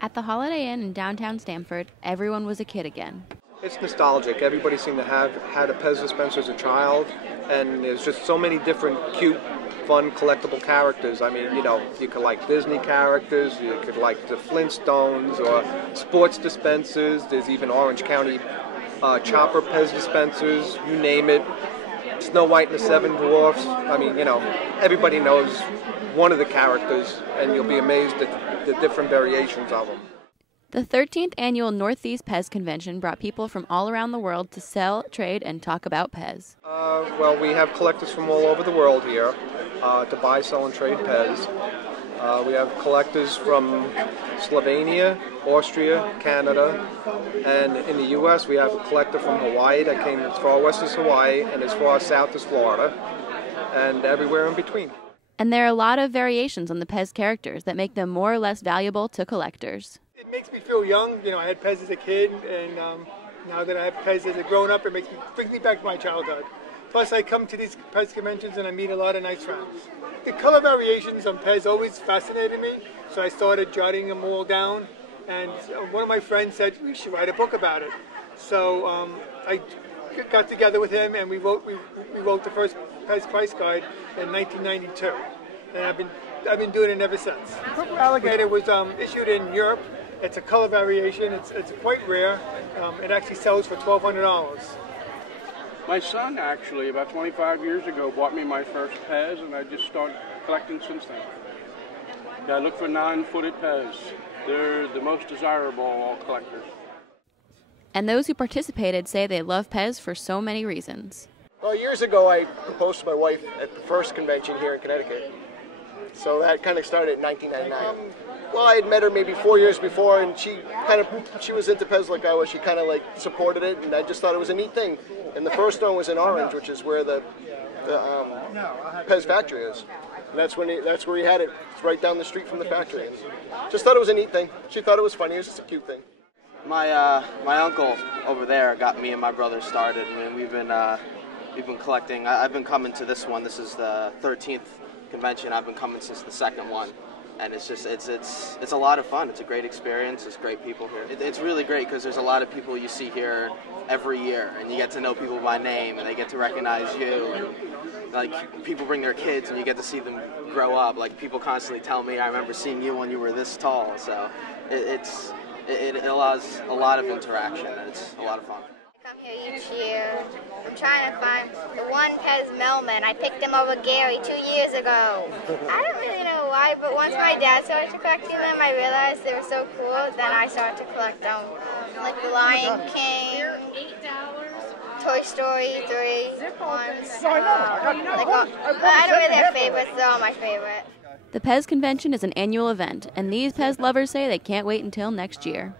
At the Holiday Inn in downtown Stamford, everyone was a kid again. It's nostalgic. Everybody seemed to have had a Pez dispenser as a child, and there's just so many different cute, fun, collectible characters. I mean, you could like Disney characters, you could like the Flintstones, or sports dispensers. There's even Orange County Chopper Pez dispensers, you name it. Snow White and the Seven Dwarfs. I mean, everybody knows one of the characters, and you'll be amazed at the different variations of them. The 13th annual Northeast Pez Convention brought people from all around the world to sell, trade, and talk about Pez. Well, we have collectors from all over the world here to buy, sell, and trade Pez. We have collectors from Slovenia, Austria, Canada, and in the U.S. we have a collector from Hawaii that came as far west as Hawaii and as far south as Florida, and everywhere in between. And there are a lot of variations on the Pez characters that make them more or less valuable to collectors. It makes me feel young. I had Pez as a kid, and now that I have Pez as a grown-up, it brings me back to my childhood. Plus, I come to these Pez conventions and I meet a lot of nice friends. The color variations on Pez always fascinated me, so I started jotting them all down. And one of my friends said, we should write a book about it. So I got together with him and we wrote the first Pez price guide in 1992. And I've been doing it ever since. Purple Alligator was issued in Europe. It's a color variation. It's quite rare. It actually sells for $1,200. My son actually, about 25 years ago, bought me my first Pez, and I just started collecting since then. Yeah, I look for 9-footed Pez. They're the most desirable of all collectors. And those who participated say they love Pez for so many reasons. Well, years ago I proposed to my wife at the first convention here in Connecticut. So that kind of started in 1999. Well, I had met her maybe 4 years before, and she was into Pez like I was. She kind of like supported it, and I just thought it was a neat thing. And the first one was in Orange, which is where the Pez factory is. And that's where he had it. It's right down the street from the factory. And just thought it was a neat thing. She thought it was funny. It was just a cute thing. My uncle over there got me and my brother started, and we've been collecting. I've been coming to this one. This is the 13th convention. I've been coming since the second one. And it's a lot of fun. It's a great experience. There's great people here. It's really great because there's a lot of people you see here every year, and you get to know people by name, and they get to recognize you. And like people bring their kids, and you get to see them grow up. Like people constantly tell me, "I remember seeing you when you were this tall." So it allows a lot of interaction, and it's a lot of fun. I come here each year. I'm trying to find the one Pez Melman. I picked him over Gary 2 years ago. I don't really know why, but once my dad started collecting them, I realized they were so cool. Then I started to collect them, like the Lion King, Toy Story 3 ones. I don't know their favorites. They're all my favorite. The Pez Convention is an annual event, and these Pez lovers say they can't wait until next year.